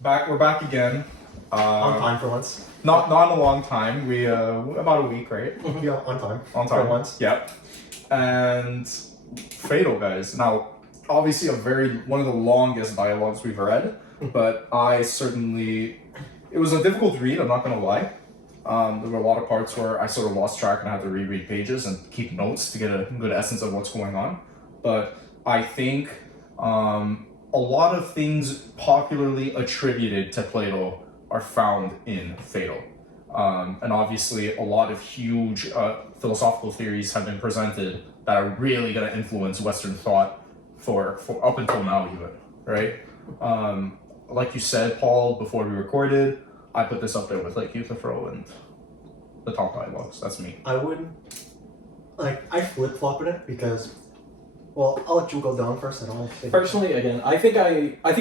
We're back again. On time for once. Not in a long time. We about a week, right? Yeah, on time. On time. For once. Yep. And Phaedo, guys. Now, obviously, one of the longest dialogues we've read, but it was a difficult read. I'm not gonna lie. There were a lot of parts where I sort of lost track and I had to reread pages and keep notes to get a good essence of what's going on. But I think a lot of things popularly attributed to Plato are found in Phaedo. And obviously a lot of huge philosophical theories have been presented that are really going to influence Western thought for up until now even, right? Like you said, Paul, before we recorded, I put this up there with like Euthyphro and the top dialogues. That's me. I wouldn't... I flip-flop in it because... Well, I'll let you go down first and I'll... Personally, again, I think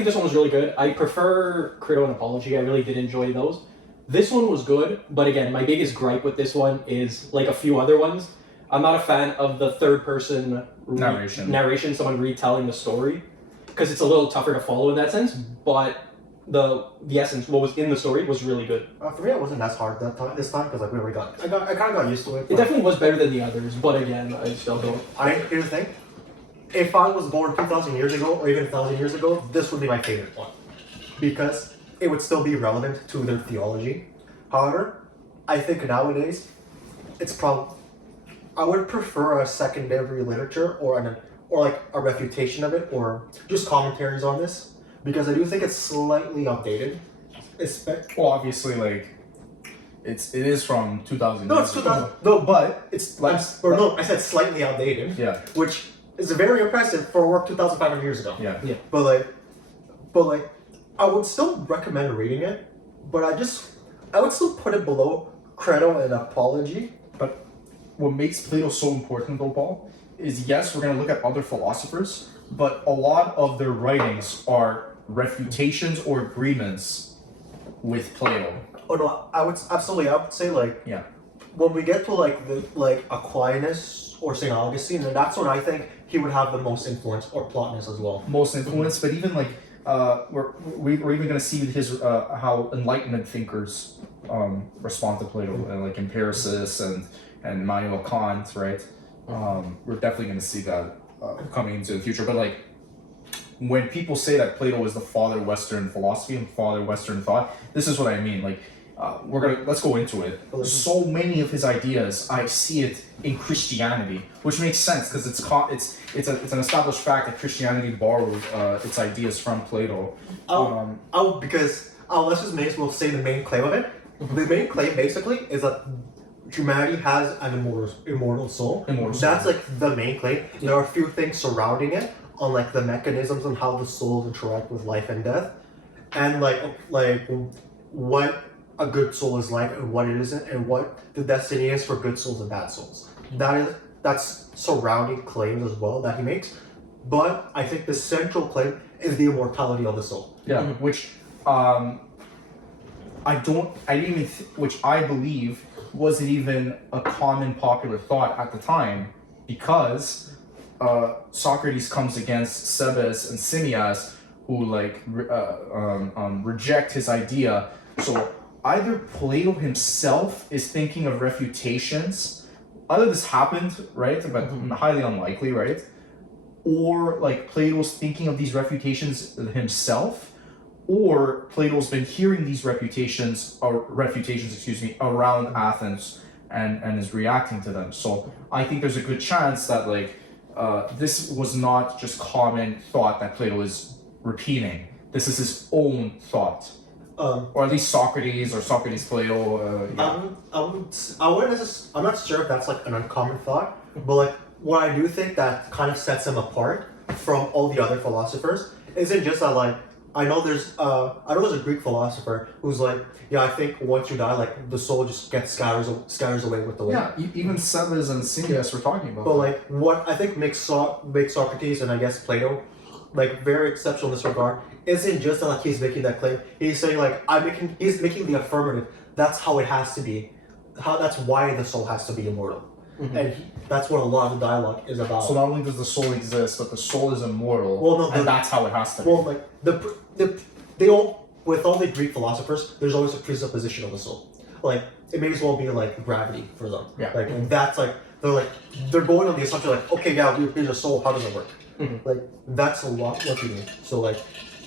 this one was really good. I prefer Credo and Apology. I really did enjoy those. This one was good, but again, my biggest gripe with this one is, like a few other ones, I'm not a fan of the third-person narration, someone retelling the story, because it's a little tougher to follow in that sense, but the essence, what was in the story, was really good. For me, it wasn't as hard this time, because we already I kind of got used to it. It definitely was better than the others, but again, I still don't... Here's the thing. If I was born 2,000 years ago, or even 1,000 years ago, this would be my favorite one. Because it would still be relevant to their theology. However, I think nowadays, I would prefer a secondary literature or like a refutation of it, or just commentaries on this. Because I do think it's slightly outdated. Well, obviously, like, it is from 2000 No, it's 2000. No, but it's like... I said slightly outdated. Yeah. Which... It's very impressive for work 2,500 years ago. Yeah. But I would still recommend reading it, but I would still put it below Credo and Apology. But what makes Plato so important, though, Paul, is yes, we're going to look at other philosophers, but a lot of their writings are refutations or agreements with Plato. Oh no, I would say yeah. When we get to Aquinas or St. Augustine, then that's when I think he would have the most influence, or Plotinus as well. Most influence, but even we're even going to see his how Enlightenment thinkers respond to Plato, like empiricists and Immanuel Kant, right? We're definitely going to see that coming into the future. But when people say that Plato is the father of Western philosophy and father of Western thought, this is what I mean. Let's go into it. So many of his ideas, I see it in Christianity, which makes sense because it's an established fact that Christianity borrowed its ideas from Plato. Let's just may as well say the main claim of it. The main claim basically is that humanity has an immortal soul. That's the main claim. There are a few things surrounding it on the mechanisms and how the souls interact with life and death, and what a good soul is like and what it isn't, and what the destiny is for good souls and bad souls. That's surrounding claims as well that he makes. But I think the central claim is the immortality of the soul. Yeah, which which I believe wasn't even a common popular thought at the time, because Socrates comes against Cebes and Simmias, who reject his idea. So either Plato himself is thinking of refutations, either this happened, right, but highly unlikely, right, or Plato's thinking of these refutations himself, or Plato's been hearing these refutations around Athens and is reacting to them. So I think there's a good chance that this was not just common thought that Plato is repeating. This is his own thought. Or at least Socrates or Socrates Plato. I'm not sure if that's an uncommon thought, but what I do think that kind of sets him apart from all the other philosophers isn't just that I know there's a Greek philosopher who's I think once you die the soul just scatters away with the wind. Yeah, even Cebes and Simmias were talking about. But what I think makes Socrates and I guess Plato very exceptional in this regard isn't just that he's making that claim. He's saying he's making the affirmative. That's how it has to be. That's why the soul has to be immortal. And that's what a lot of the dialogue is about. So not only does the soul exist, but the soul is immortal. And that's how it has to be. They all with all the Greek philosophers, there's always a presupposition of the soul. Like it may as well be like gravity for them. Yeah. Like and that's like they're going on the assumption like, okay, yeah, here's a soul. How does it work? Like that's a lot what you mean. So like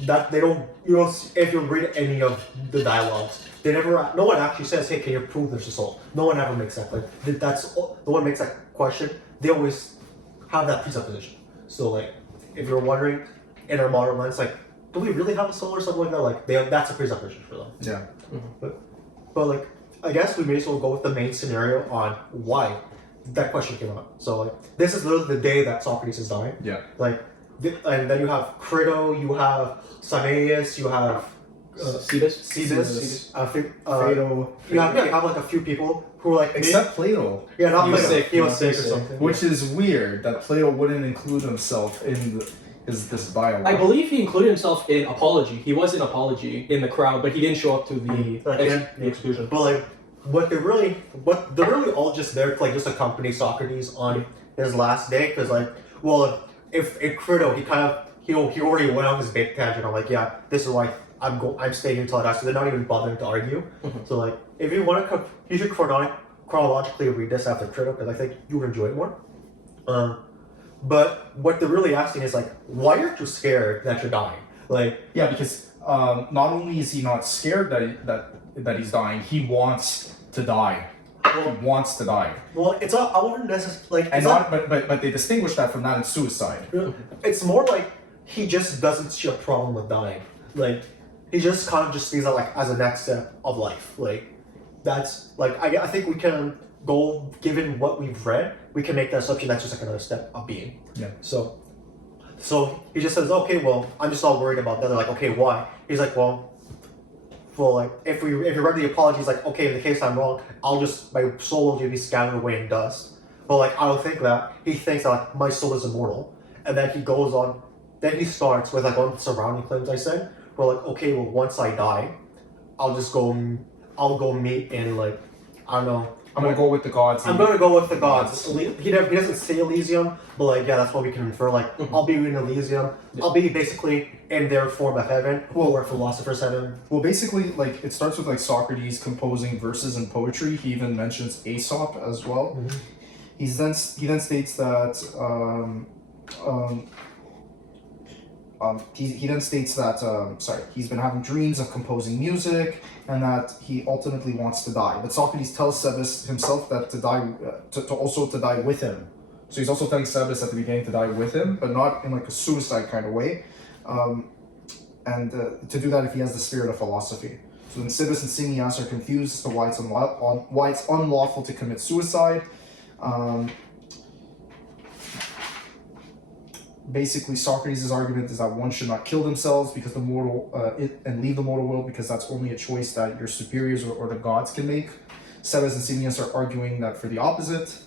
that they don't if you read any of the dialogues, no one actually says, hey, can you prove there's a soul? No one ever makes that. Like that's no one makes that question. They always have that presupposition. So like if you're wondering in our modern lens, like, do we really have a soul or something like that? Like that's a presupposition for them. Yeah. But like I guess we may as well go with the main scenario on why that question came up. So like this is literally the day that Socrates is dying. Yeah. Like and then you have Crito, you have Simonius, you have Cebus. I think Phaedo. you have like a few people who are like Except Plato. not He was Plato. sick. He was sick or something. Which is weird that Plato wouldn't include himself in this dialogue. I believe he included himself in Apology. He was in Apology in the crowd, but he didn't show up to the exclusion. But like they're really all just there to like just accompany Socrates on his last day because like if Crito he already went on his big tangent. I'm like, yeah, this is why I'm staying until I die. So they're not even bothering to argue. So like if you want to you should chronologically read this after Crito because I think you would enjoy it more. But what they're really asking is like, why aren't you scared that you're dying? Like yeah, because not only is he not scared that he's dying, he wants to die. He wants to die. Well, it's not. I wouldn't necessarily like. And but they distinguish that from that in suicide. It's more like he just doesn't see a problem with dying. Like he just kind of just sees that like as a next step of life. Like that's like I think we can go given what we've read, we can make the assumption that's just like another step of being. Yeah. So he just says, okay, well, I'm just not worried about that. They're like, okay, why? He's like, well, like if you read the apology, he's like, okay, in the case I'm wrong, my soul will be scattered away in dust. But like I don't think that. He thinks that like my soul is immortal, and then he goes on. Then he starts with like one of the surrounding claims I said. Where like, okay, well, once I die, I'll go meet in like I don't know. I'm gonna go with the gods. I'm gonna go with the gods. He doesn't say Elysium, but like yeah, that's what we can infer. Like I'll be in Elysium. I'll be basically in their form of heaven, or philosopher's heaven. Well, basically, like it starts with like Socrates composing verses and poetry. He even mentions Aesop as well. He then states that he's been having dreams of composing music and that he ultimately wants to die. But Socrates tells Cebus himself that to die with him. So he's also telling Cebus at the beginning to die with him, but not in like a suicide kind of way. And to do that if he has the spirit of philosophy. So then Cebus and Simonius are confused as to why it's unlawful to commit suicide. Basically, Socrates' argument is that one should not kill themselves because and leave the mortal world because that's only a choice that your superiors or the gods can make. Cebus and Simonius are arguing that for the opposite.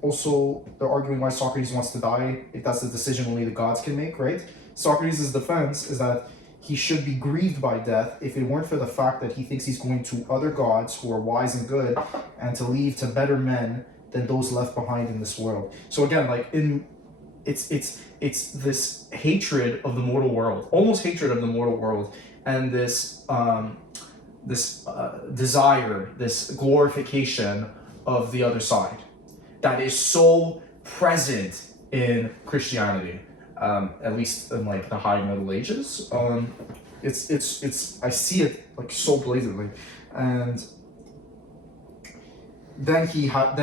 Also, they're arguing why Socrates wants to die if that's a decision only the gods can make, right? Socrates' defense is that he should be grieved by death if it weren't for the fact that he thinks he's going to other gods who are wise and good and to leave to better men than those left behind in this world. So again, like it's this hatred of the mortal world, almost hatred of the mortal world, and this desire, this glorification of the other side that is so present in Christianity, at least in like the high Middle Ages. It's I see it like so blatantly, and then he has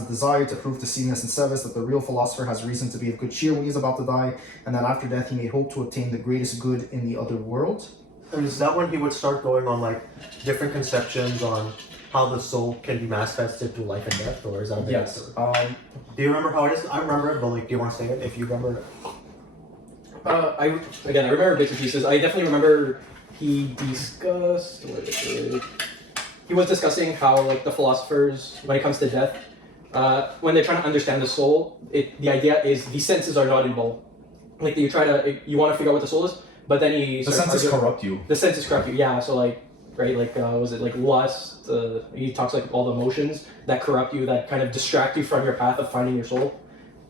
the desire to prove to Simonius and Cebus that the real philosopher has reason to be of good cheer when he's about to die, and that after death he may hope to obtain the greatest good in the other world. And is that when he would start going on like different conceptions on how the soul can be manifested through life and death, or is that yes? Do you remember how it is? I remember it, but like, do you want to say it if you remember it? I remember bits and pieces. I definitely remember he discussed. He was discussing how like the philosophers, when it comes to death, when they're trying to understand the soul, the idea is the senses are not involved. Like you want to figure out what the soul is, but then the senses corrupt you. The senses corrupt you. Yeah. So like, right, like was it like lust? He talks like all the emotions that corrupt you, that kind of distract you from your path of finding your soul.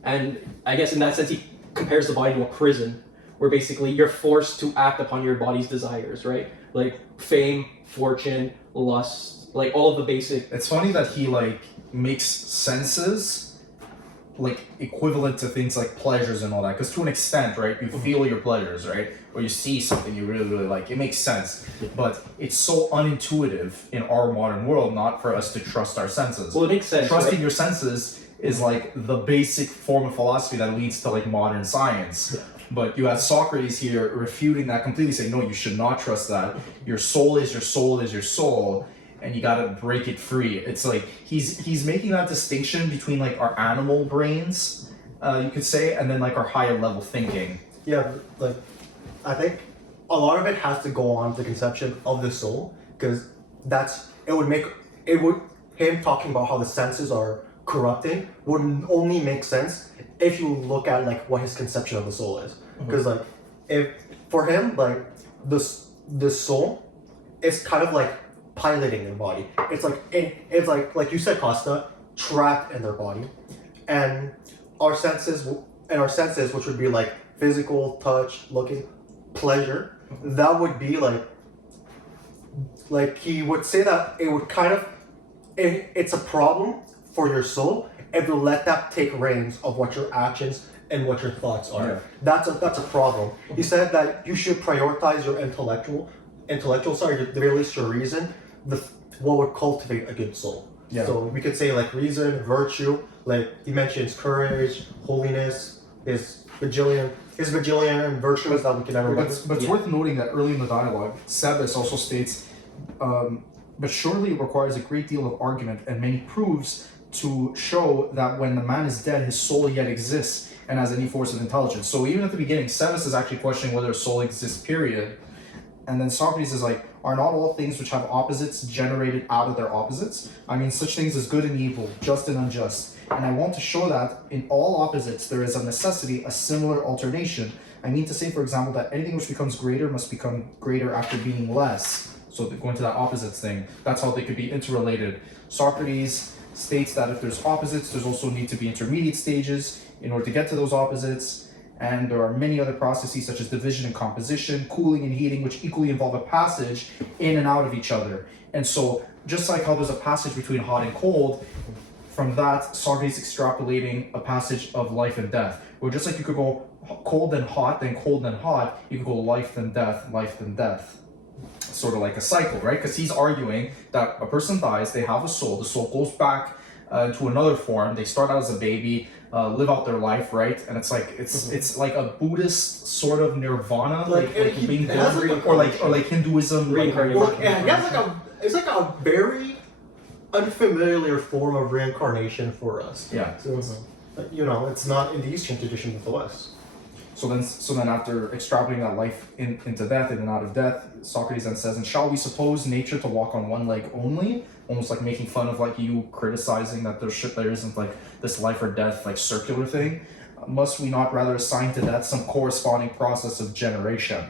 And I guess in that sense, he compares the body to a prison, where basically you're forced to act upon your body's desires, right? Like fame, fortune, lust, like all of the basic. It's funny that he like makes senses like equivalent to things like pleasures and all that, because to an extent, right, you feel your pleasures, right, or you see something you really like, it makes sense, but it's so unintuitive in our modern world not for us to trust our senses. Well, it makes sense. Trusting right? your senses is like the basic form of philosophy that leads to like modern science. But you have Socrates here refuting that completely, saying no, you should not trust that. Your soul is your soul is your soul, and you gotta break it free. It's like he's making that distinction between like our animal brains, you could say, and then like our higher level thinking. Yeah, like I think a lot of it has to go on the conception of the soul, because him talking about how the senses are corrupting would only make sense if you look at like what his conception of the soul is. Because like if for him like the soul is kind of like piloting their body. It's like you said, Costa, trapped in their body, and our senses, which would be like physical, touch, looking, pleasure, that would be like he would say that it would kind of it's a problem for your soul if you let that take reins of what your actions and what your thoughts are. Yeah. That's a problem. He said that you should prioritize your intellectual at least your reason, what would cultivate a good soul. Yeah. So we could say like reason, virtue, like he mentions courage, holiness, his vigilance virtues that we can never But it's worth noting that early in the dialogue, Sebes also states, but surely it requires a great deal of argument and many proofs to show that when the man is dead, his soul yet exists and has any force of intelligence. So even at the beginning, Sebes is actually questioning whether a soul exists, period. And then Socrates is like, are not all things which have opposites generated out of their opposites? I mean, such things as good and evil, just and unjust. And I want to show that in all opposites there is a necessity, a similar alternation. I mean to say, for example, that anything which becomes greater must become greater after being less. So going to that opposites thing, that's how they could be interrelated. Socrates states that if there's opposites, there's also need to be intermediate stages in order to get to those opposites. And there are many other processes such as division and composition, cooling and heating, which equally involve a passage in and out of each other. And so just like how there's a passage between hot and cold, from that, Socrates extrapolating a passage of life and death. Or just like you could go cold then hot, then cold then hot, you could go life then death, life then death. Sort of like a cycle, right? Because he's arguing that a person dies, they have a soul, the soul goes back to another form, they start out as a baby, live out their life, right? And it's like it's like a Buddhist sort of nirvana, like being born, or like Hinduism, Reincarnation. It's like a very unfamiliar form of reincarnation for us. Yeah. So it's not in the Eastern tradition of the West. So then after extrapolating that life into death, in and out of death, Socrates then says, and shall we suppose nature to walk on one leg only? Almost like making fun of like you criticizing that there isn't like this life or death like circular thing. Must we not rather assign to that some corresponding process of generation?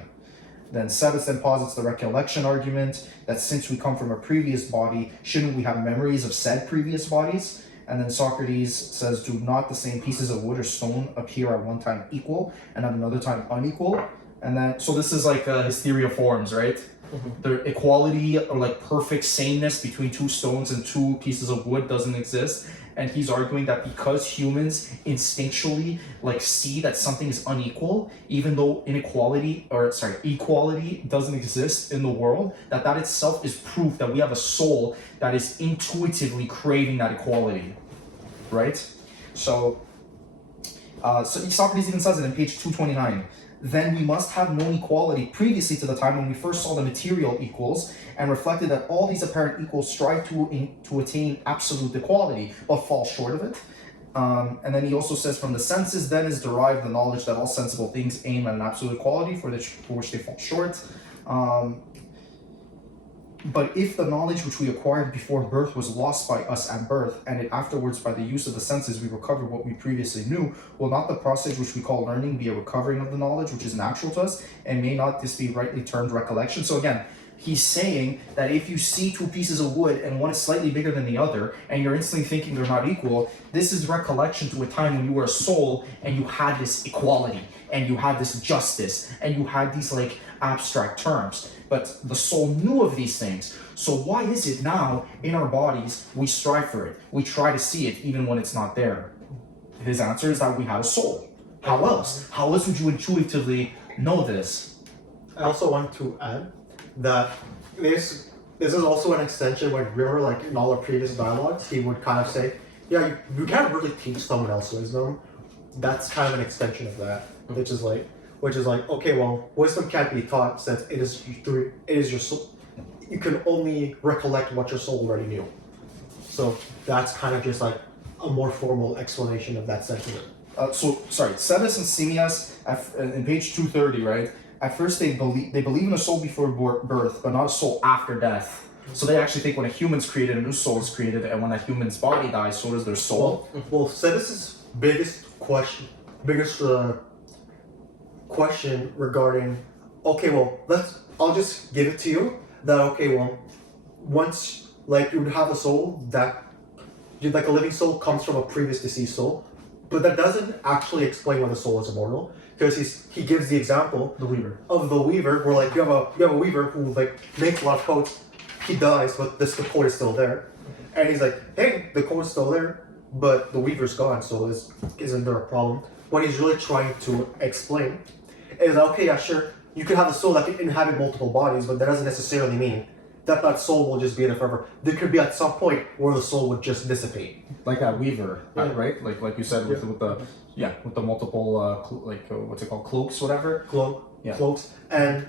Then Sebes then posits the recollection argument that since we come from a previous body, shouldn't we have memories of said previous bodies? And then Socrates says, do not the same pieces of wood or stone appear at one time equal and at another time unequal? And then, so this is like his theory of forms, right? Mm-hmm. The equality or like perfect sameness between two stones and two pieces of wood doesn't exist. And he's arguing that because humans instinctually like see that something is unequal, even though equality doesn't exist in the world, that itself is proof that we have a soul that is intuitively craving that equality, right? So Socrates even says it in page 229. Then we must have known equality previously to the time when we first saw the material equals and reflected that all these apparent equals strive to attain absolute equality, but fall short of it. And then he also says, from the senses then is derived the knowledge that all sensible things aim at an absolute equality for which they fall short. But if the knowledge which we acquired before birth was lost by us at birth, and it afterwards by the use of the senses we recovered what we previously knew, will not the process which we call learning be a recovering of the knowledge which is natural to us, and may not this be rightly termed recollection? So again, He's saying that if you see two pieces of wood and one is slightly bigger than the other, and you're instantly thinking they're not equal, this is recollection to a time when you were a soul and you had this equality, and you had this justice, and you had these like abstract terms. But the soul knew of these things. So why is it now in our bodies we strive for it? We try to see it even when it's not there. His answer is that we had a soul. How else? How else would you intuitively know this? I also want to add that this is also an extension when River, like in all our previous dialogues, he would kind of say, yeah, you can't really teach someone else wisdom. That's kind of an extension of that, which is like, okay, well, wisdom can't be taught since it is your soul. You can only recollect what your soul already knew. So that's kind of just like a more formal explanation of that sentiment. Sebes and Simmias, in page 230, right? At first they believe in a soul before birth, but not a soul after death. So they actually think when a human's created, a new soul is created, and when a human's body dies, so does their soul. Well, Sebes' biggest question regarding, okay, well, I'll just give it to you that, okay, well, once, like, you would have a soul that, like a living soul comes from a previous deceased soul, but that doesn't actually explain why the soul is immortal, because he gives the example of the weaver, where like you have a weaver who like makes a lot of coats, he dies, but the coat is still there, and he's like, hey, the coat is still there, but the weaver's gone, so isn't there a problem? What he's really trying to explain is that, okay, yeah, sure, you could have a soul that can inhabit multiple bodies, but that doesn't necessarily mean that soul will just be there forever. There could be at some point where the soul would just dissipate. Like that weaver, right? Like you said with the multiple what's it called, cloaks, whatever. Cloaks, and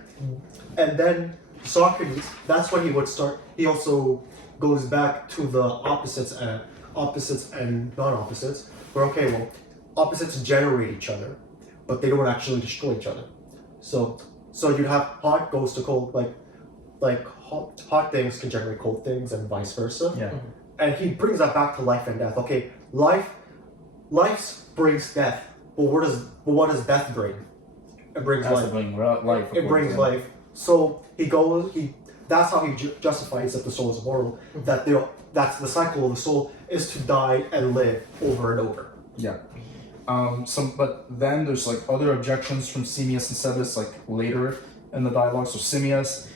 then Socrates. That's when he would start. He also goes back to the opposites and non-opposites. Where okay, well, opposites generate each other, but they don't actually destroy each other. So you'd have hot goes to cold, like hot things can generate cold things and vice versa. Yeah. And he brings that back to life and death. Okay, life brings death. But what does death bring? It brings life. It brings life. So that's how he justifies that the soul is immortal. That that's the cycle of the soul is to die and live over and over. Yeah. But then there's like other objections from Simmias and Sebes like later in the dialogue. So Simmias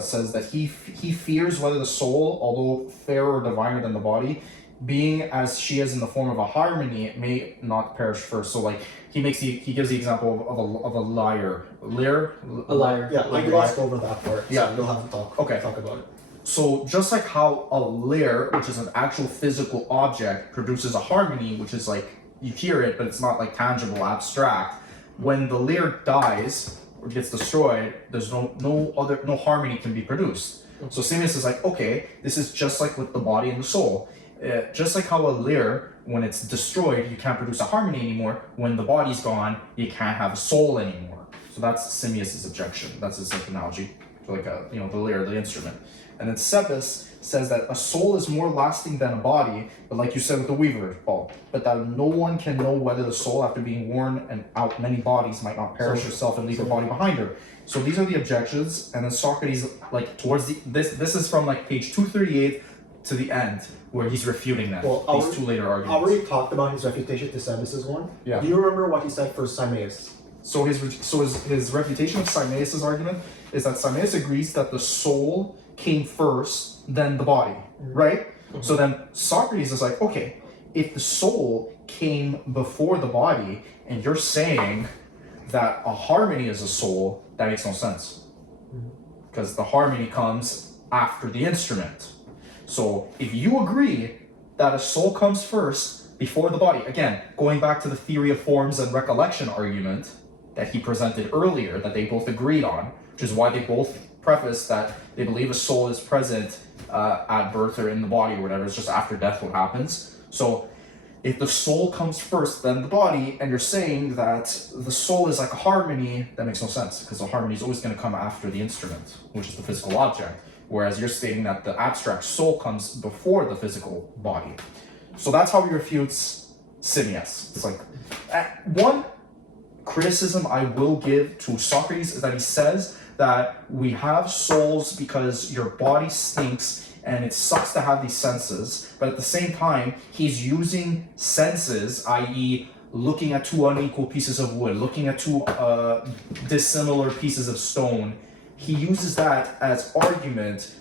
says that he fears whether the soul, although fairer or diviner than the body, being as she is in the form of a harmony, may not perish first. So like he gives the example of a lyre. A lyre. Yeah, I glossed over that part. Yeah, so you'll have to talk about it. So just like how a lyre, which is an actual physical object, produces a harmony, which is like you hear it, but it's not like tangible, abstract. When the lyre dies or gets destroyed, there's no harmony can be produced. So Simmias is like, okay, this is just like with the body and the soul. Just like how a lyre, when it's destroyed, you can't produce a harmony anymore. When the body's gone, you can't have a soul anymore. So that's Simmias' objection. That's his like analogy for like the lyre, the instrument. And then Sebes says that a soul is more lasting than a body, but like you said with the weaver, Paul, but that no one can know whether the soul, after being worn and out many bodies, might not perish herself and leave her body behind her. So these are the objections, and then Socrates, like towards this is from like page 238 to the end, where he's refuting them. Well, these two later arguments. I already talked about his refutation to Sebes' one. Yeah. Do you remember what he said for Simmias? So his refutation of Simmias' argument is that Simmias agrees that the soul came first, then the body, right? Mm-hmm. So then Socrates is like, okay, if the soul came before the body, and you're saying that a harmony is a soul, that makes no sense. Because the harmony comes after the instrument. So if you agree that a soul comes first before the body, again, going back to the theory of forms and recollection argument that he presented earlier, that they both agreed on, which is why they both preface that they believe a soul is present at birth or in the body or whatever. It's just after death what happens. So if the soul comes first, then the body, and you're saying that the soul is like a harmony, that makes no sense, because the harmony is always going to come after the instrument, which is the physical object. Whereas you're stating that the abstract soul comes before the physical body. So that's how he refutes Simmias. It's like, one criticism I will give to Socrates is that he says that we have souls because your body stinks and it sucks to have these senses, but at the same time, he's using senses, i.e., looking at two unequal pieces of wood, looking at two dissimilar pieces of stone. He uses that as argument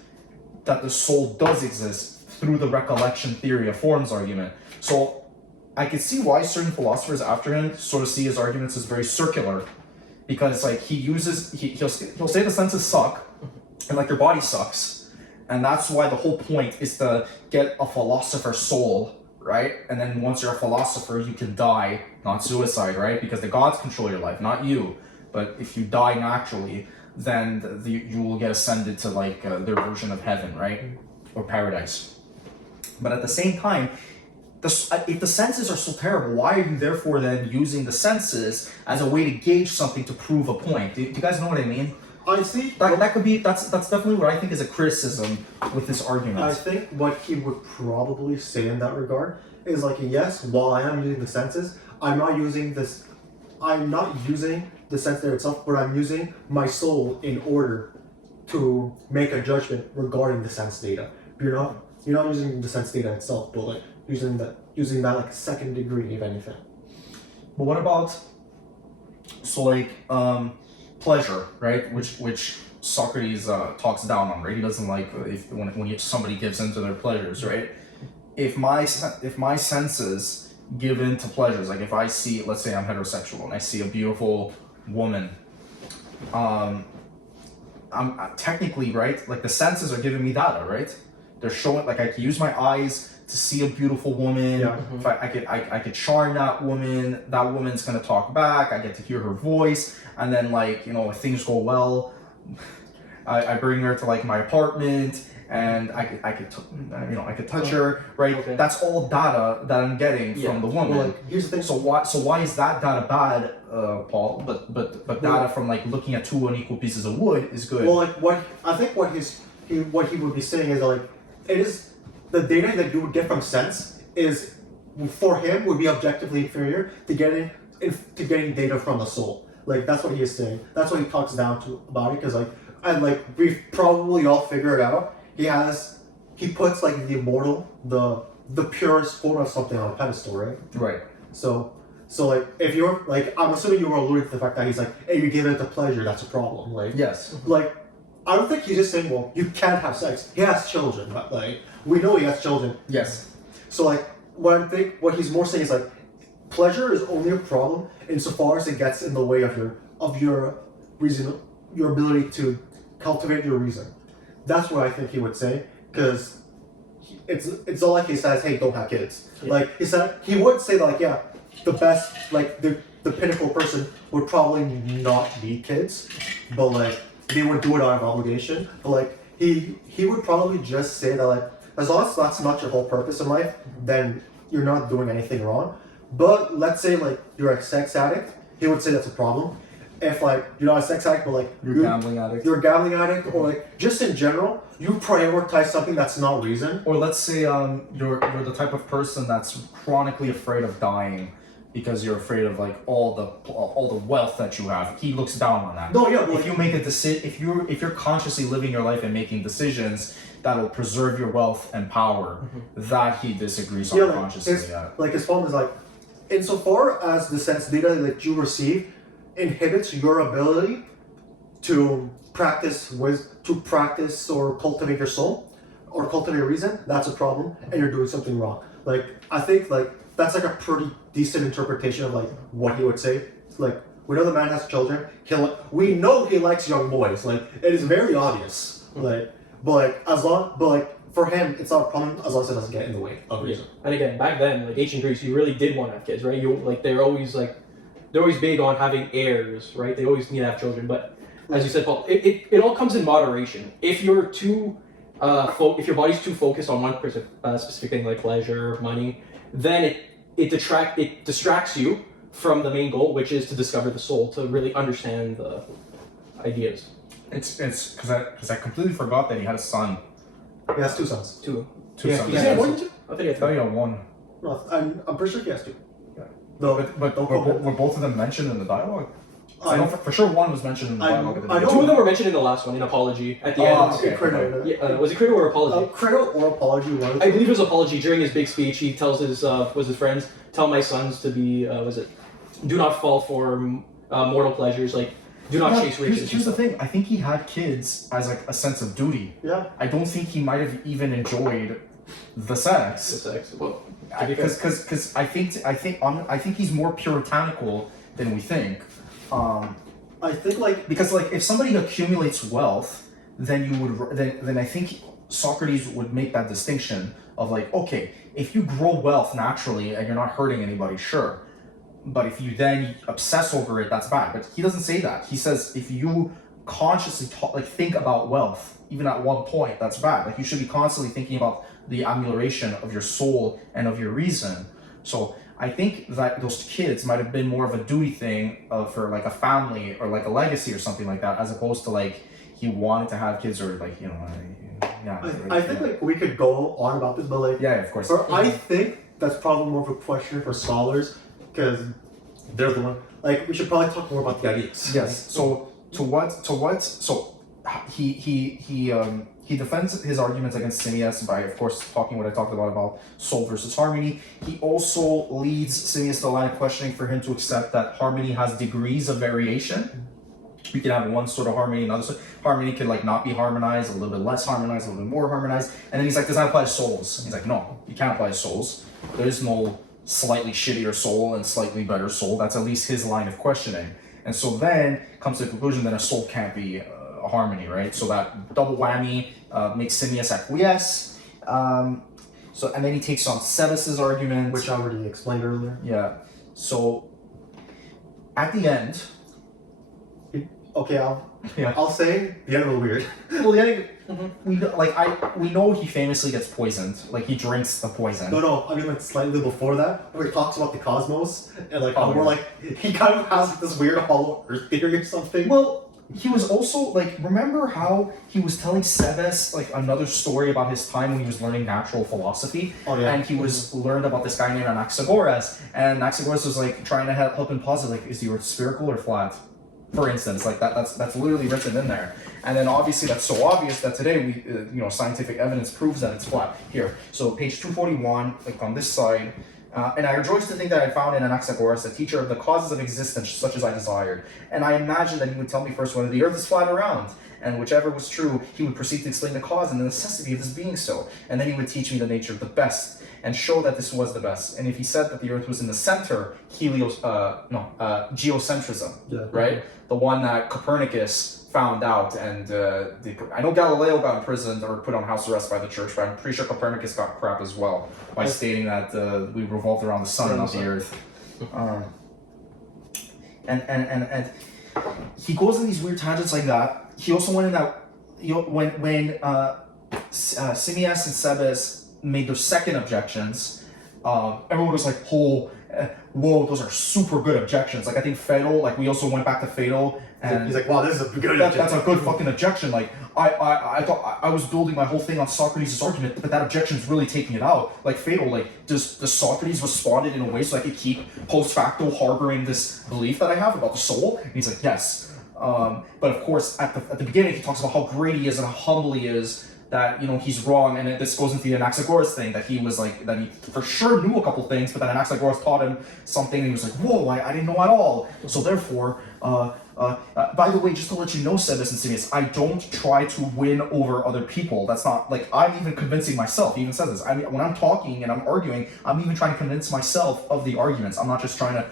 that the soul does exist through the recollection theory of forms argument. So I could see why certain philosophers after him sort of see his arguments as very circular, because like he'll say the senses suck, and like your body sucks, and that's why the whole point is to get a philosopher's soul, right? And then once you're a philosopher, you can die, not suicide, right? Because the gods control your life, not you. But if you die naturally, then you will get ascended to like their version of heaven, right? Or paradise. But at the same time, if the senses are so terrible, why are you therefore then using the senses as a way to gauge something to prove a point? Do you guys know what I mean? I see. That could be, that's definitely what I think is a criticism with this argument. I think what he would probably say in that regard is like, yes, while I am using the senses, I'm not using the sense there itself, but I'm using my soul in order to make a judgment regarding the sense data. You're not using the sense data itself, but like using that like second degree, if anything. But what about pleasure, right? Which Socrates talks down on, right? He doesn't like when somebody gives into their pleasures, right? If my senses give in to pleasures, like if I see, let's say I'm heterosexual and I see a beautiful woman, I'm technically, right? Like the senses are giving me data, right? They're showing, like I can use my eyes to see a beautiful woman. Yeah. If I could charm that woman, that woman's gonna talk back. I get to hear her voice, and then like if things go well, I bring her to like my apartment, and I could touch her, right? Okay. That's all data that I'm getting from the woman. Well, like, here's the thing. So why is that data bad, Paul? But data from like looking at two unequal pieces of wood is good. Well, like what he would be saying is like, it is the data that you would get from sense is for him would be objectively inferior to getting data from the soul. Like that's what he is saying. That's what he talks down to about it, because we've probably all figured out. He puts like the immortal, the purest form of something on a pedestal, right? Right. So like if you're like, I'm assuming you were alluding to the fact that he's like, hey, you give it to pleasure, that's a problem. Like Yes. like I don't think he's just saying, well, you can't have sex. He has children, but like we know he has children. Yes. So like what he's more saying is like, pleasure is only a problem insofar as it gets in the way of your reason, your ability to cultivate your reason. That's what I think he would say, because it's not like he says, hey, don't have kids. Yeah. Like he would say like, yeah, the best, like the pinnacle person would probably not need kids, but like they would do it out of obligation. But like he would probably just say that like, as long as that's not your whole purpose in life, then you're not doing anything wrong. But let's say like you're a sex addict, he would say that's a problem. If like you're not a sex addict, but like You're a gambling addict. you're a gambling addict, or like just in general, you prioritize something that's not reason. Or let's say you're the type of person that's chronically afraid of dying because you're afraid of like all the wealth that you have. He looks down on that. No, yeah, but If you make a decision, if you're consciously living your life and making decisions that will preserve your wealth and power, that he disagrees on consciously. Like his problem is like, insofar as the sense data that you receive inhibits your ability to practice or cultivate your soul or cultivate your reason, that's a problem, and you're doing something wrong. Like I think like that's like a pretty decent interpretation of like what he would say. It's like, we know the man has children. We know he likes young boys. Like it is very obvious. Like, but for him, it's not a problem as long as it doesn't get in the way of reason. And again, back then, like ancient Greece, you really did want to have kids, right? They're always big on having heirs, right? They always need to have children. But as you said, Paul, it all comes in moderation. If you're too if your body's too focused on one specific thing like pleasure, money, then it distracts you from the main goal, which is to discover the soul, to really understand the ideas. It's because I completely forgot that he had a son. He has two sons. Two Yeah, sons. he Is has it more than two? I think I thought he had one. No, I'm pretty sure he has two. Yeah. No, But were both of them mentioned in the dialogue? I know for sure one was mentioned in the dialogue at the I beginning. Two of them were mentioned in the last one, in Apology, at the end. Okay. Yeah, was it Credo or Apology? Credo or Apology was. I believe it was Apology. During his big speech, he tells his friends, tell my sons to be, do not fall for mortal pleasures, like, do not chase riches. Here's the thing. I think he had kids as like a sense of duty. Yeah. I don't think he might have even enjoyed the sex. The sex. Well, Because I think he's more puritanical than we think. I think like Because like if somebody accumulates wealth, then you would then I think Socrates would make that distinction of like, okay, if you grow wealth naturally and you're not hurting anybody, sure. But if you then obsess over it, that's bad. But he doesn't say that. He says if you consciously think about wealth, even at one point, that's bad. Like you should be constantly thinking about the amelioration of your soul and of your reason. So I think that those kids might have been more of a duty thing for like a family or like a legacy or something like that, as opposed to like he wanted to have kids or like, you know, yeah. I think like we could go on about this, but like yeah, of course. I think that's probably more of a question for scholars because they're the one. Like we should probably talk more about the ideas. Yes. So he defends his arguments against Simmias by, of course, talking what I talked about soul versus harmony. He also leads Simmias to a line of questioning for him to accept that harmony has degrees of variation. We can have one sort of harmony, another sort. Harmony could like not be harmonized, a little bit less harmonized, a little bit more harmonized. And then he's like, does that apply to souls? He's like, no, you can't apply to souls. There is no slightly shittier soul and slightly better soul. That's at least his line of questioning. And so then comes to the conclusion that a soul can't be a harmony, right? So that double whammy makes Simmias acquiesce. And then he takes on Sebas's argument, Which I already explained earlier. yeah. So at the end, Okay, yeah. I'll say the end was weird. Well, yeah, we know he famously gets poisoned. Like he drinks the poison. No, I mean like slightly before that, where he talks about the cosmos and like Oh, we're yeah. like he kind of has this weird hollow earth theory or something. Well, he was also like, remember how he was telling Sebas like another story about his time when he was learning natural philosophy, Oh, yeah. and he was learned about this guy named Anaxagoras, and Anaxagoras was like trying to help him posit like, is the earth spherical or flat? For instance, like that's literally written in there. And then obviously that's so obvious that today we, scientific evidence proves that it's flat. Here, so page 241, like on this side, and I rejoice to think that I found in Anaxagoras a teacher of the causes of existence such as I desired. And I imagined that he would tell me first whether the earth is flat or round. And whichever was true, he would proceed to explain the cause and the necessity of this being so. And then he would teach me the nature of the best and show that this was the best. And if he said that the earth was in the center, geocentrism, Yeah. right? The one that Copernicus found out, and I know Galileo got imprisoned or put on house arrest by the church, but I'm pretty sure Copernicus got crap as well by stating that we revolved around the sun, not the earth. And he goes in these weird tangents like that. He also went in that when Simmias and Sebas made their second objections, everyone was like, whoa, those are super good objections. Like I think Phaedo, like we also went back to Phaedo, and He's like, wow, this is a good that's a good fucking objection. Like I thought I was building my whole thing on Socrates' argument, but that objection is really taking it out. Like Phaedo, like does Socrates responded in a way so I could keep post facto harboring this belief that I have about the soul? And he's like, yes. But of course, at the beginning, he talks about how great he is and how humble he is. That he's wrong, and this goes into the Anaxagoras thing that he was like that he for sure knew a couple things, but then Anaxagoras taught him something, and he was like, whoa, I didn't know at all. So therefore, by the way, just to let you know, Sebas and Simmias, I don't try to win over other people. That's not like I'm even convincing myself. He even says this. I mean, when I'm talking and I'm arguing, I'm even trying to convince myself of the arguments. I'm not just trying to.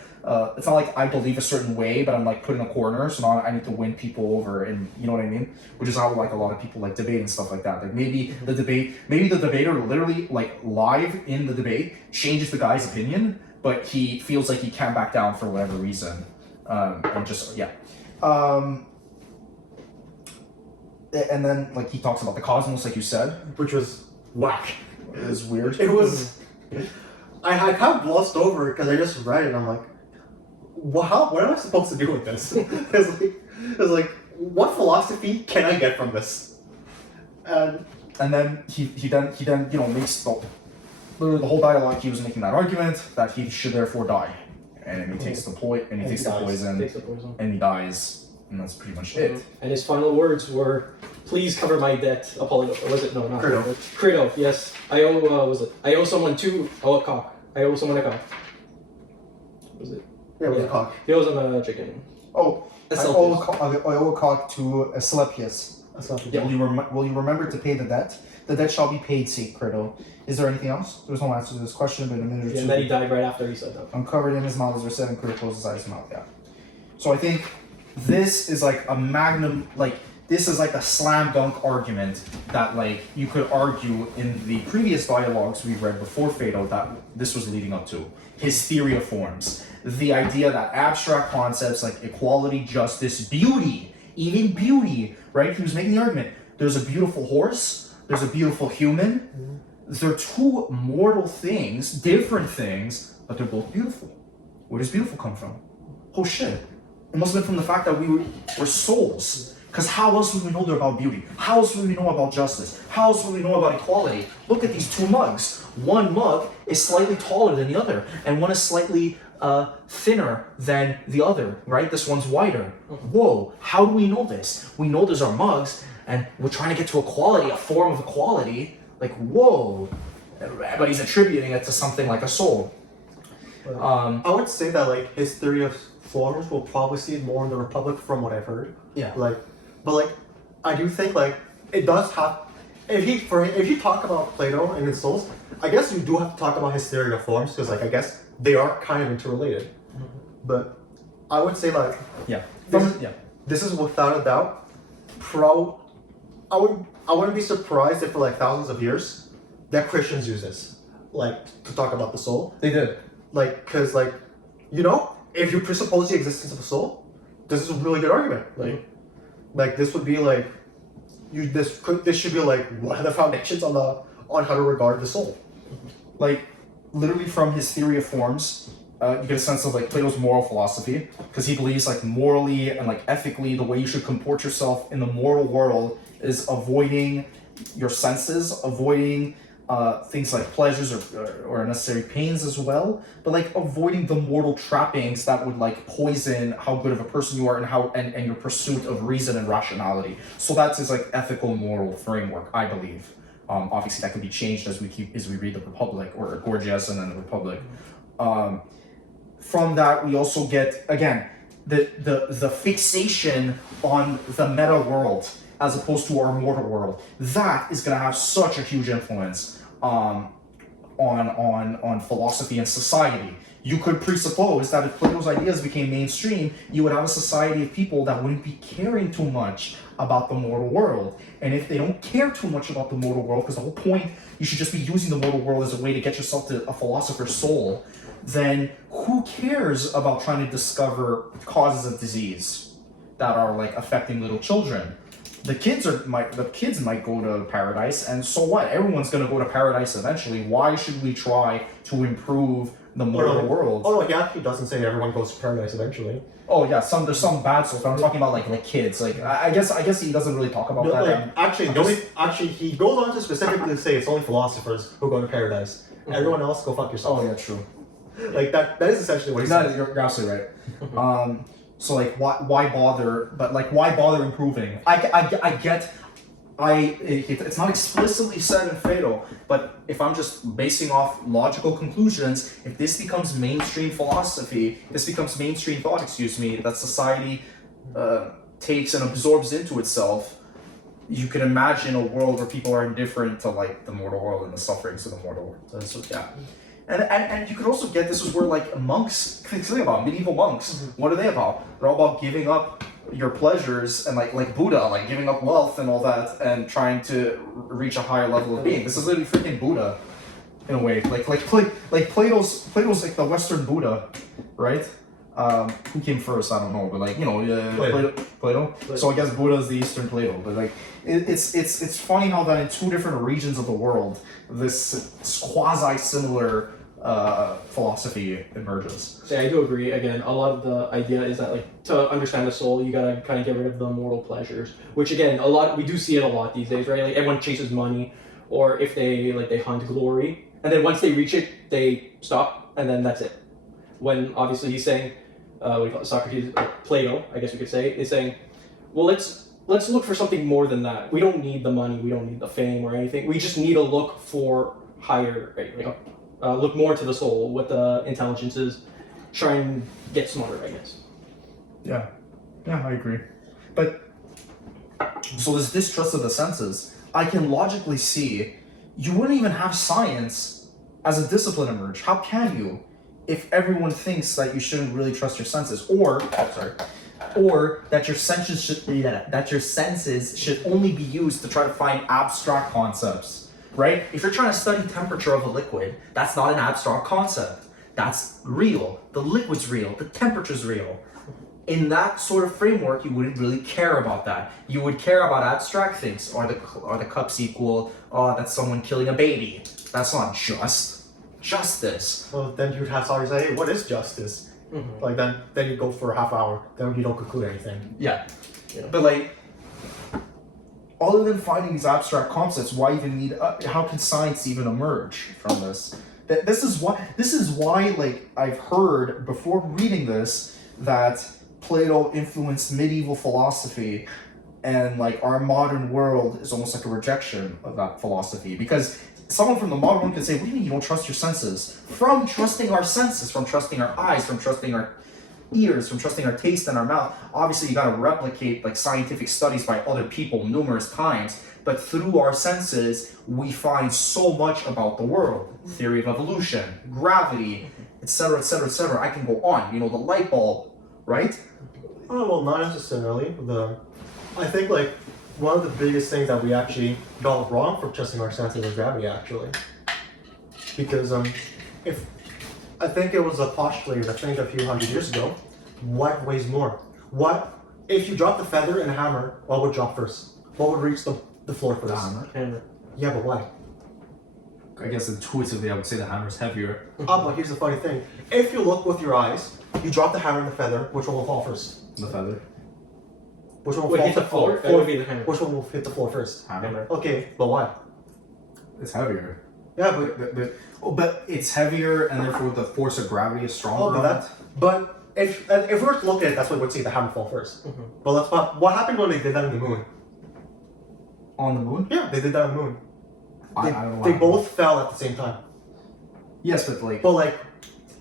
It's not like I believe a certain way, but I'm like put in a corner, so now I need to win people over, and you know what I mean? Which is how like a lot of people like debate and stuff like that. Like maybe the debater literally like live in the debate changes the guy's opinion, but he feels like he can't back down for whatever reason. And just yeah. And then like he talks about the cosmos, like you said, which was whack. It was weird. It was. I kind of glossed over it because I just read it and I'm like, wow, what am I supposed to do with this? It's like, what philosophy can I get from this? And then he then makes the whole dialogue. He was making that argument that he should therefore die, and he takes the poison, Takes the poison. and he dies, and that's pretty much it. And his final words were, "Please cover my debt." Apollo, or was it? No, not Credo. Credo. Yes, I owe. Was it? I owe someone a cock. I owe someone a cock. Was it? Yeah, with Yeah. the cock. He owes him a chicken. Oh, I Asclepius. owe a cock to Asclepius. That's not Yeah. Will you remember to pay the debt? The debt shall be paid, said Crito. Is there anything else? There's no answer to this question, but in a minute or Yeah, two. and then he died right after he said that. Uncovered in his mouth as said, and Crito closed his eyes and mouth. Yeah. So I think this is like a magnum, like this is like a slam dunk argument that like you could argue in the previous dialogues we read before Phaedo that this was leading up to. His theory of forms. The idea that abstract concepts like equality, justice, beauty, even beauty, right? He was making the argument. There's a beautiful horse, there's a beautiful human. They're two mortal things, different things, but they're both beautiful. Where does beautiful come from? Oh shit. It must have been from the fact that we're souls. Because how else would we know they're about beauty? How else would we know about justice? How else would we know about equality? Look at these two mugs. One mug is slightly taller than the other, and one is slightly thinner than the other, right? This one's wider. Whoa, how do we know this? We know those are mugs, and we're trying to get to equality, a form of equality. Like, whoa. But he's attributing it to something like a soul. I would say that like his theory of forms will probably see it more in the Republic from what I've heard. Yeah. But I do think like it does have. If you talk about Plato and his souls, I guess you do have to talk about his theory of forms because like I guess they are kind of interrelated. But I would say like Yeah. this is without a doubt I wouldn't be surprised if for like thousands of years that Christians use this like to talk about the soul. They did. Like, cause like, you know, if you presuppose the existence of a soul, this is a really good argument. Like this would be like, this should be like one of the foundations on how to regard the soul. Like, literally from his theory of forms, you get a sense of like Plato's moral philosophy, because he believes like morally and like ethically the way you should comport yourself in the mortal world is avoiding your senses, avoiding things like pleasures or unnecessary pains as well, but like avoiding the mortal trappings that would like poison how good of a person you are and your pursuit of reason and rationality. So that's his like ethical moral framework, I believe. Obviously that could be changed as we read the Republic or Gorgias and then the Republic. From that we also get again the fixation on the meta world as opposed to our mortal world. That is going to have such a huge influence on philosophy and society. You could presuppose that if Plato's ideas became mainstream, you would have a society of people that wouldn't be caring too much about the mortal world. And if they don't care too much about the mortal world, because the whole point, you should just be using the mortal world as a way to get yourself to a philosopher's soul, then who cares about trying to discover causes of disease that are like affecting little children? The kids might go to paradise, and so what? Everyone's gonna go to paradise eventually. Why should we try to improve the mortal world? Oh no, he actually doesn't say everyone goes to paradise eventually. Oh yeah, there's some bad souls. But I'm talking about like kids. Like I guess he doesn't really talk about No, that. like, actually he goes on to specifically say it's only philosophers who go to paradise. Everyone else go fuck yourself. Oh yeah, true. Like that is essentially what he That says. is, you're absolutely right. So like why bother? But like why bother improving? I get. It's not explicitly said in Phaedo, but if I'm just basing off logical conclusions, if this becomes mainstream philosophy, this becomes mainstream thought, that society takes and absorbs into itself, you can imagine a world where people are indifferent to like the mortal world and the sufferings of the mortal world. So yeah. And you could also get, this is where like monks, think about medieval monks, what are they about? They're all about giving up your pleasures and like Buddha, like giving up wealth and all that and trying to reach a higher level of being. This is literally freaking Buddha in a way. Like Plato's like the Western Buddha, right? Who came first? I don't know, but like, you know, Plato. So I guess Buddha is the Eastern Plato, but like it's funny how that in two different regions of the world, this quasi-similar philosophy emerges. So yeah, I do agree. Again, a lot of the idea is that like to understand the soul, you gotta kind of get rid of the mortal pleasures. Which again, we do see it a lot these days, right? Like everyone chases money, or if they hunt glory, and then once they reach it, they stop, and then that's it. when obviously he's saying, what do you call it, Socrates, Plato, I guess you could say, is saying, well, let's look for something more than that. We don't need the money, we don't need the fame or anything. We just need to look for higher, right? Look more to the soul, what the intelligence is, try and get smarter, I guess. Yeah, I agree. But so this distrust of the senses, I can logically see you wouldn't even have science as a discipline emerge. How can you, if everyone thinks that you shouldn't really trust your senses, or that your senses should only be used to try to find abstract concepts, right? If you're trying to study temperature of a liquid, that's not an abstract concept. That's real. The liquid's real. The temperature's real. In that sort of framework, you wouldn't really care about that. You would care about abstract things. Are the cups equal? Oh, that's someone killing a baby. That's not just. Justice. Well, then you'd have somebody say, hey, what is justice? Mm-hmm. Like, then you go for a half hour, then you don't conclude anything. Yeah. But like, other than finding these abstract concepts, why even need? How can science even emerge from this? This is why. Like, I've heard before reading this that Plato influenced medieval philosophy, and like our modern world is almost like a rejection of that philosophy, because someone from the modern world could say, what do you mean you don't trust your senses? From trusting our senses, from trusting our eyes, from trusting our ears, from trusting our taste and our mouth. Obviously you gotta replicate like scientific studies by other people numerous times, but through our senses we find so much about the world. Theory of evolution, gravity, etc., etc., etc. I can go on. You know, the light bulb, right? Oh, well, not necessarily. I think like one of the biggest things that we actually got wrong for trusting our senses is gravity, actually. Because if I think it was a postulated, I think a few hundred years ago, what weighs more? What if you drop the feather and a hammer? What would drop first? What would reach the floor first? Hammer. Yeah, but why? I guess intuitively I would say the hammer's heavier. But here's the funny thing: if you look with your eyes, you drop the hammer and the feather. Which one will fall first? The feather. Which one will Would fall hit the floor? It would be the hammer. Which one will hit the floor first? Hammer. Okay, but why? It's heavier. Yeah, but But it's heavier, and therefore the force of gravity is stronger. oh, but if we were to look at it, that's why we'd see the hammer fall 1st. Mm-hmm. But that's what happened when they did that on the moon. On the moon? Yeah, they did that on the moon. I don't know. They both fell at the same time. Yes, but like. But like,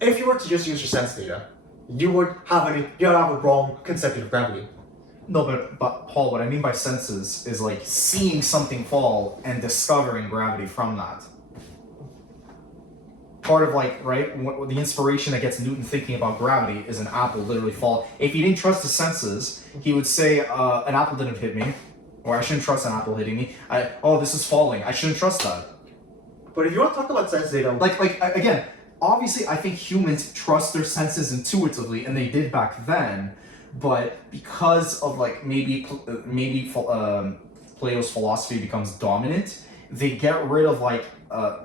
if you were to just use your sense data, you would have a wrong conception of gravity. No, but Paul, what I mean by senses is like seeing something fall and discovering gravity from that. Part of like, right, the inspiration that gets Newton thinking about gravity is an apple literally fall. If he didn't trust his senses, he would say, an apple didn't hit me, or I shouldn't trust an apple hitting me. This is falling. I shouldn't trust that. But if you want to talk about sense data, Again, obviously, I think humans trust their senses intuitively, and they did back then. But because of like maybe Plato's philosophy becomes dominant, they get rid of like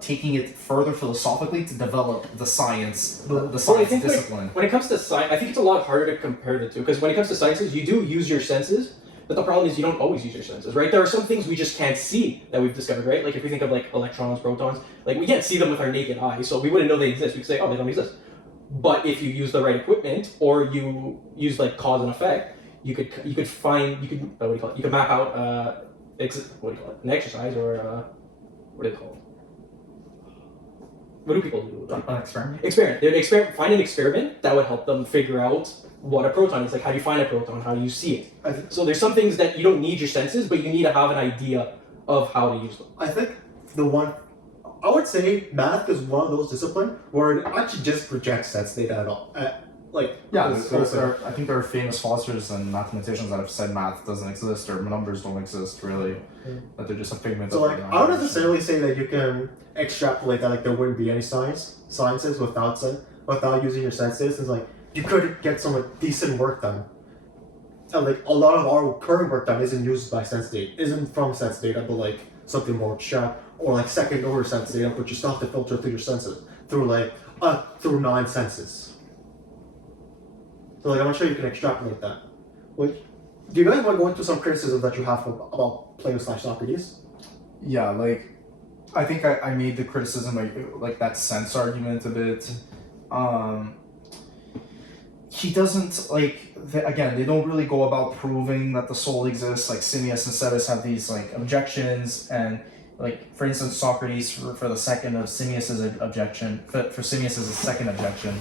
taking it further philosophically to develop the science, the science discipline. When it comes to science, I think it's a lot harder to compare the two, because when it comes to sciences, you do use your senses, but the problem is you don't always use your senses, right? There are some things we just can't see that we've discovered, right? Like if we think of like electrons, protons, like we can't see them with our naked eye, so we wouldn't know they exist. We could say, oh, they don't exist. But if you use the right equipment, or you use like cause and effect, you could map out an exercise, or what do they call it? What do people do? Like, An experiment? experiment. They'd find an experiment that would help them figure out what a proton is. Like, how do you find a proton? How do you see it? So there's some things that you don't need your senses, but you need to have an idea of how to use them. I think I would say math is one of those disciplines where it actually just rejects sense data at all. I think there are famous philosophers and mathematicians that have said math doesn't exist or numbers don't exist really, that they're just a figment. So of like, their I don't imagination. necessarily say that you can extrapolate that like there wouldn't be any sciences without using your senses. It's like you could get some like, decent work done. And like a lot of our current work done isn't used by sense data, isn't from sense data, but like something more abstract or like second order sense data, but you still have to filter through your senses through 9 senses. So like I'm not sure you can extrapolate that. Do you guys want to go into some criticism that you have about Plato/Socrates? Yeah, like I think I made the criticism like that sense argument a bit. he doesn't like. Again, they don't really go about proving that the soul exists. Like Simmias and Cetus have these like objections, and like for instance, Socrates for the second of Simmias's objection for Simmias's second objection,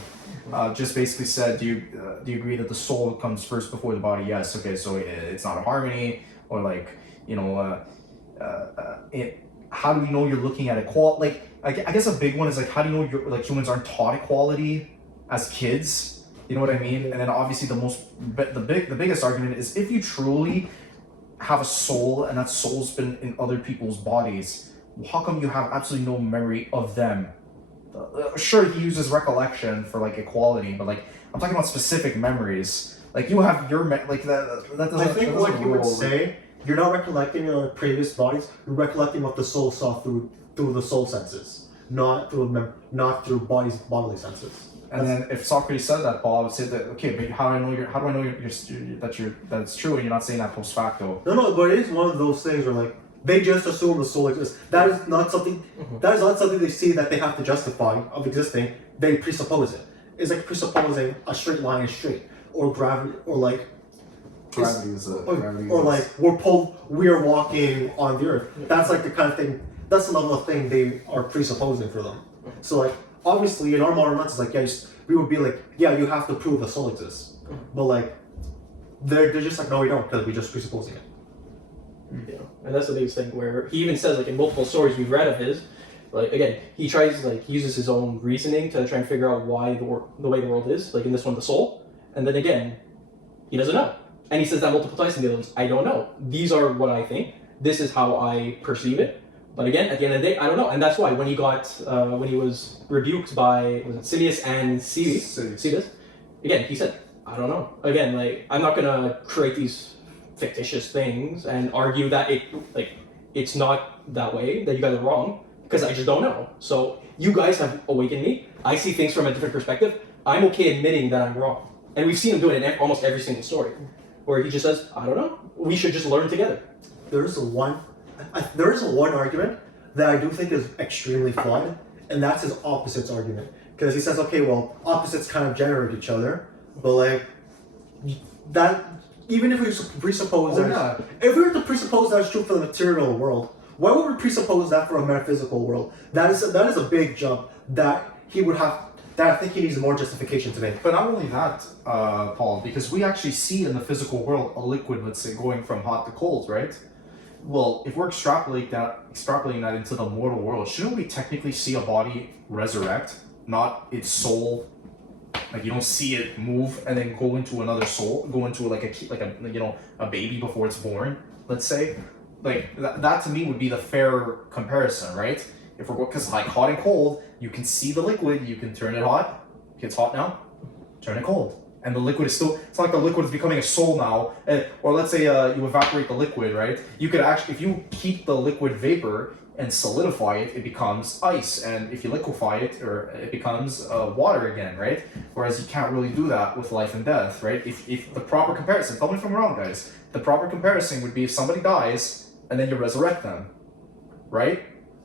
just basically said, do you agree that the soul comes first before the body? Yes. Okay, so it's not a harmony, or like how do we know you're looking at equality? Like I guess a big one is like, how do you know you're like humans aren't taught equality as kids? You know what I mean? And then obviously the biggest argument is, if you truly have a soul and that soul's been in other people's bodies, how come you have absolutely no memory of them? Sure, he uses recollection for like equality, but like I'm talking about specific memories. Like you have your like that doesn't. I think that what doesn't you would roll. say, you're not recollecting your previous bodies. You're recollecting what the soul saw through the soul senses, not through bodily senses. And then if Socrates said that, Paul would say that, okay, but how do I know that's true, and you're not saying that post facto? No, but it is one of those things where like they just assume the soul exists. That is not something. That is not something they see that they have to justify of existing. They presuppose it. It's like presupposing a straight line is straight, or gravity, or like Gravity is like we are walking on the earth. That's like the kind of thing. That's the level of thing they are presupposing for them. So like obviously in our modern lenses, like we would be like, yeah, you have to prove the soul exists, but like they're just like, no, we don't, because we're just presupposing it. Yeah, and that's the biggest thing, where he even says, like in multiple stories we've read of his, like again, he uses his own reasoning to try and figure out why the way the world is, like in this one, the soul, and then again, he doesn't know. And he says that multiple times in the other ones, I don't know. These are what I think. This is how I perceive it. But again, at the end of the day, I don't know. And that's why when he was rebuked by, was it Simmias and Cebes, again, he said, I don't know. Again, like, I'm not going to create these fictitious things and argue that it's not that way, that you guys are wrong, because I just don't know. So you guys have awakened me. I see things from a different perspective. I'm okay admitting that I'm wrong. And we've seen him do it in almost every single story, where he just says, I don't know. We should just learn together. There is one argument that I do think is extremely flawed, and that's his opposites argument. Because he says, okay, well, opposites kind of generate each other, but like that, even if we presuppose if we were to presuppose that's true for the material world, why would we presuppose that for a metaphysical world? That is a big jump that he would have. That I think he needs more justification to make. But not only that, Paul, because we actually see in the physical world a liquid, let's say, going from hot to cold, right? Well, if we're extrapolating that into the mortal world, shouldn't we technically see a body resurrect, not its soul? Like you don't see it move and then go into another soul, go into like a baby before it's born. Let's say, like that to me would be the fair comparison, right? If we're because like hot and cold, you can see the liquid, you can turn it hot, it's hot now, turn it cold. And the liquid is still, it's not like the liquid is becoming a soul now. Or let's say you evaporate the liquid, right? You could actually, if you keep the liquid vapor and solidify it, it becomes ice. And if you liquefy it, or it becomes water again, right? Whereas you can't really do that with life and death, right? If the proper comparison, tell me if I'm wrong, guys. The proper comparison would be if somebody dies and then you resurrect them, right?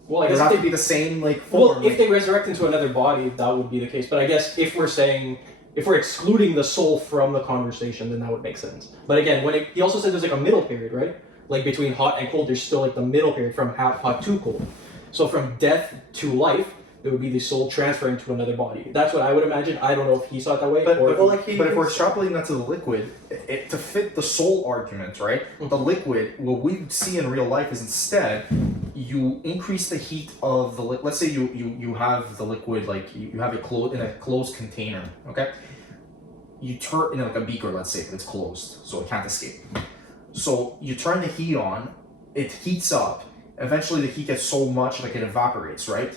Well, I It guess would have if to be the same like well, form. if they resurrect into another body, that would be the case. But I guess if we're excluding the soul from the conversation, then that would make sense. But again, he also said there's like a middle period, right? Like between hot and cold, there's still like the middle period from hot to cold. So from death to life, it would be the soul transferring to another body. That's what I would imagine. I don't know if he saw it that way. But or if we're extrapolating that to the liquid, to fit the soul argument, right? The liquid, what we see in real life is instead, you increase the heat of the liquid. Let's say you have the liquid, like you have it in a closed container, okay? You turn in like a beaker, let's say, it's closed, so it can't escape. So you turn the heat on, it heats up. Eventually the heat gets so much like it evaporates, right?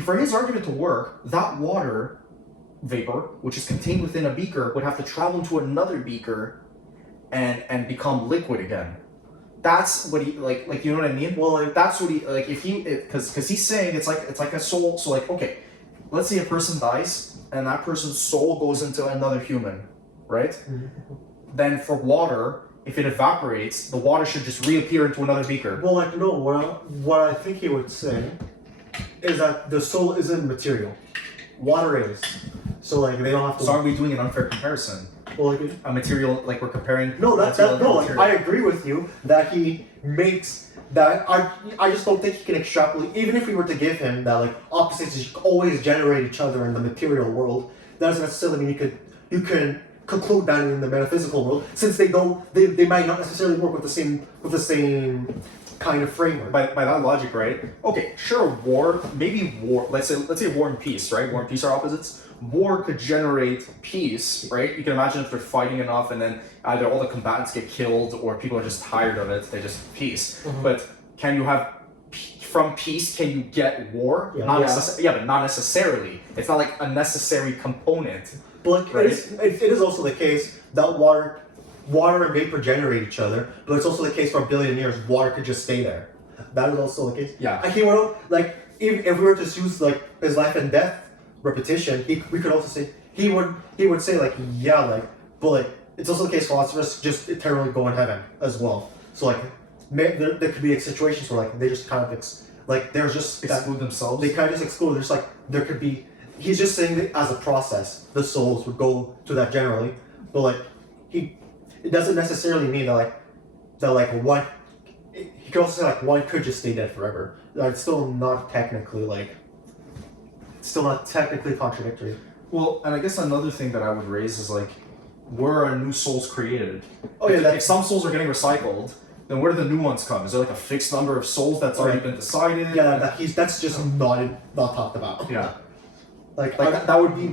For his argument to work, that water vapor, which is contained within a beaker, would have to travel into another beaker and become liquid again. That's what he like you know what I mean? Well, like, that's what he like if he because he's saying it's like a soul. So like, okay, let's say a person dies and that person's soul goes into another human, right? Then for water, if it evaporates, the water should just reappear into another beaker. Well, like no, what I think he would say is that the soul isn't material. water is. So like they don't have to. So are we doing an unfair comparison? Well, like, A material, like we're comparing. no, material no. to Like, material. I agree with you that he makes that. I just don't think he can extrapolate. Even if we were to give him that, like opposites always generate each other in the material world, that doesn't necessarily mean you can conclude that in the metaphysical world, since they don't. They might not necessarily work with the same kind of framework. By that logic, right? Okay, sure, maybe war. Let's say war and peace, right? War and peace are opposites. War could generate peace, right? You can imagine if they're fighting enough, and then either all the combatants get killed, or people are just tired of it. They just peace. But can you have from peace? Can you get war? Yeah. Not Yeah. but not necessarily. It's not like a necessary component. But like, Right. it is also the case that water and vapor generate each other, but it's also the case for a billion years, water could just stay there. That is also the case. Yeah. And he would, like, if we were to use like his life and death repetition, we could also say he would say like, yeah, like, but like it's also the case philosophers just eternally go in heaven as well. So like there could be like, situations where like they just kind of there's just Exclude themselves. they kind of just exclude. There's like there could be. He's just saying that as a process, the souls would go to that generally, but like it doesn't necessarily mean that one. He could also say like one could just stay dead forever. It's still not technically contradictory. Well, and I guess another thing that I would raise is like, where are new souls created? Oh yeah, If some souls are getting recycled, then where do the new ones come? Is there like a fixed number of souls that's already been decided? yeah. That's just not talked about. Yeah. Like That would be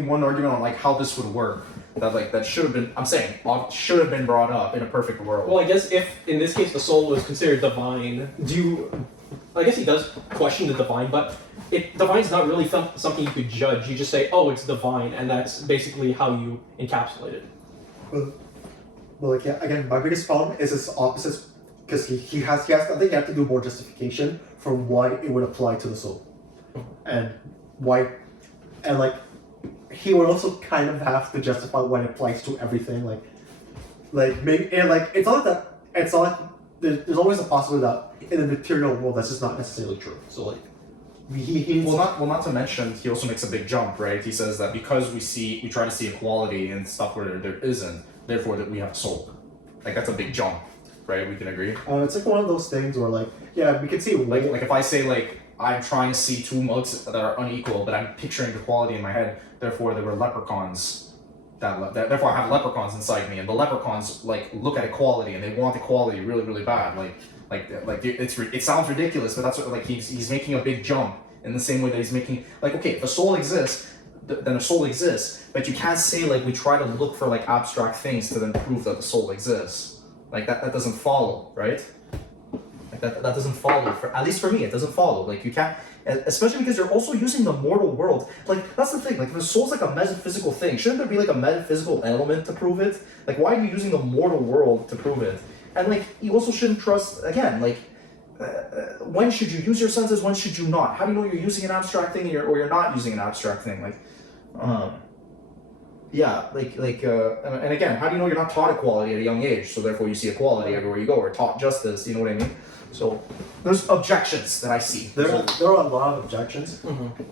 one argument on like how this would work. That should have been. I'm saying should have been brought up in a perfect world. Well, I guess if in this case the soul was considered divine, I guess he does question the divine, but divine's not really something you could judge. You just say, oh, it's divine, and that's basically how you encapsulate it. Well, like yeah, again, my biggest problem is his opposites, because he has I think you have to do more justification for why it would apply to the soul, and why, and like he would also kind of have to justify why it applies to everything, like maybe and like it's not like there's always a possibility that in the material world that's just not necessarily true. So like not to mention, he also makes a big jump, right? He says that because we try to see equality in stuff where there isn't, therefore that we have a soul. Like that's a big jump, right? We can agree. it's like one of those things where like yeah, we can see Like if I say like I'm trying to see two mugs that are unequal, but I'm picturing equality in my head, therefore there were leprechauns. Therefore I have leprechauns inside me, and the leprechauns like look at equality and they want equality really really bad. It sounds ridiculous, but that's what like he's making a big jump in the same way that he's making like okay, if a soul exists, then a soul exists, but you can't say like we try to look for like abstract things to then prove that the soul exists. Like that doesn't follow, right? Like that doesn't follow. At least for me, it doesn't follow. Like you can't, especially because you're also using the mortal world. Like that's the thing. Like if the soul's like a metaphysical thing, shouldn't there be like a metaphysical element to prove it? Like why are you using the mortal world to prove it? And like you also shouldn't trust again. Like when should you use your senses? When should you not? How do you know you're using an abstract thing or you're not using an abstract thing? Like, and again, how do you know you're not taught equality at a young age? So therefore you see equality everywhere you go, or taught justice. You know what I mean? So there's objections that I see. there are a lot of objections.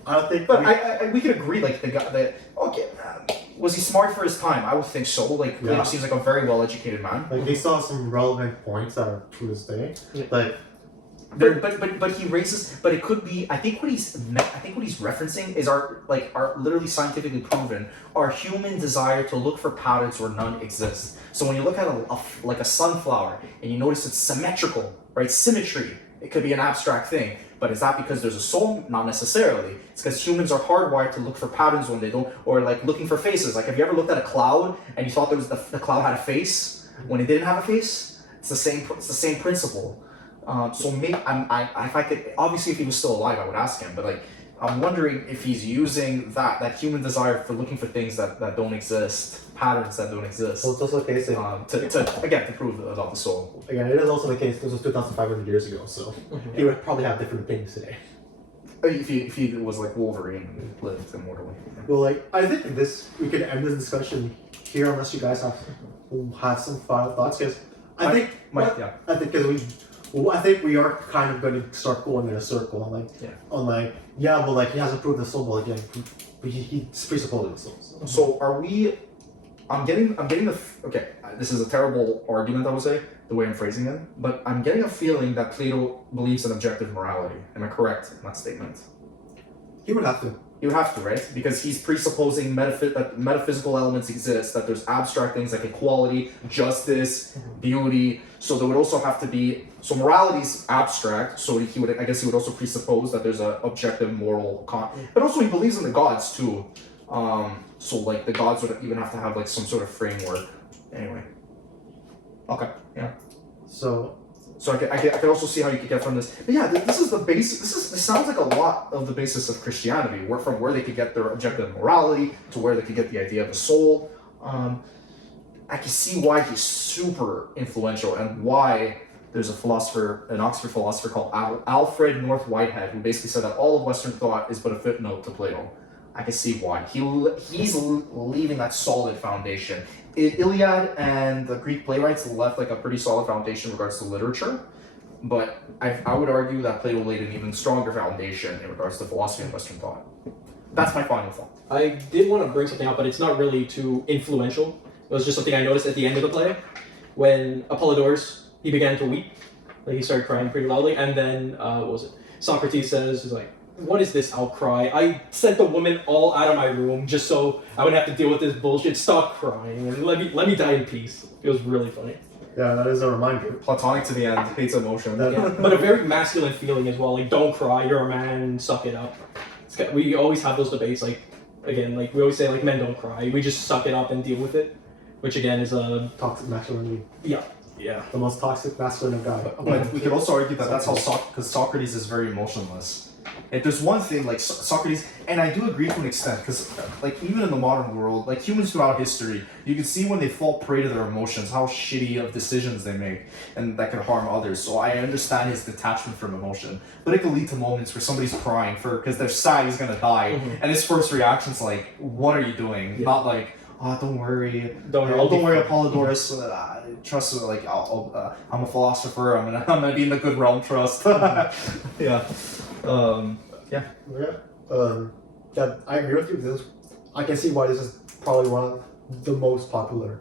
I don't think, But we could agree, like the guy that was he smart for his time? I would think so. Like Plato Yeah. seems like a very well educated man. like they still have some relevant points that are to this day. Yeah. Like But he raises. But it could be. I think what he's referencing is our literally scientifically proven our human desire to look for patterns where none exist. So when you look at a sunflower and you notice it's symmetrical, right? Symmetry. It could be an abstract thing. But is that because there's a soul? Not necessarily. It's because humans are hardwired to look for patterns when they don't, or like looking for faces. Like have you ever looked at a cloud and you thought there was the cloud had a face when it didn't have a face? It's the same principle. So maybe if I could, obviously if he was still alive I would ask him, but like I'm wondering if he's using that human desire for looking for things that don't exist, patterns that don't exist, so it's also the case to prove about the soul. again, it is also the case this was 2,500 years ago, so he would probably have different opinions today. If he was like Wolverine and lived immortally. Well, like I think we could end this discussion here unless you guys have some final thoughts, because I think because Well, I think we are kind of going to start going in a circle. Well, like he hasn't proved the soul, but again, he's presupposing the soul. So are we? I'm getting the. Okay, this is a terrible argument, I would say, the way I'm phrasing it, but I'm getting a feeling that Plato believes in objective morality. Am I correct in that statement? He would have to. You have to, right? Because he's presupposing that metaphysical elements exist, that there's abstract things like equality, justice, beauty. So there would also have to be. So morality is abstract. So he would also presuppose that there's an objective moral but also he believes in the gods too. So like the gods would even have to have like some sort of framework. Anyway. Okay. Yeah. So I can also see how you could get from this. But yeah, this is the basis. This sounds like a lot of the basis of Christianity, from where they could get their objective morality to where they could get the idea of the soul. I can see why he's super influential and why there's an Oxford philosopher called Alfred North Whitehead, who basically said that all of Western thought is but a footnote to Plato. I can see why. He's leaving that solid foundation. Iliad and the Greek playwrights left like a pretty solid foundation in regards to literature, but I would argue that Plato laid an even stronger foundation in regards to philosophy and Western thought. That's my final thought. I did want to bring something up, but it's not really too influential. It was just something I noticed at the end of the play, when Apollodorus, he began to weep, like he started crying pretty loudly, and then what was it? Socrates says, he's like, "What is this outcry? I sent the woman all out of my room just so I wouldn't have to deal with this bullshit. Stop crying and let me die in peace." It was really funny. yeah, that is a reminder. Platonic to the end, hates emotion. Yeah. But a very masculine feeling as well. Like, don't cry, you're a man, suck it up. We always have those debates. Like, again, like we always say, like, men don't cry. We just suck it up and deal with it, which again is a Toxic masculinity. yeah. The most toxic masculine of guy. But we could also argue that that's how because Socrates is very emotionless. If there's one thing like Socrates, and I do agree to an extent, because like even in the modern world, like humans throughout history, you can see when they fall prey to their emotions, how shitty of decisions they make, and that can harm others. So I understand his detachment from emotion, but it can lead to moments where somebody's crying because they're sad he's gonna die, and his first reaction's like, "What are you doing?" Yeah. Not like, "Oh, don't worry, Don't worry. Apollodorus. Trust, like I'm a philosopher. I'm gonna be in the good realm. Trust." Yeah. Yeah, I agree with you. I can see why this is probably one of the most popular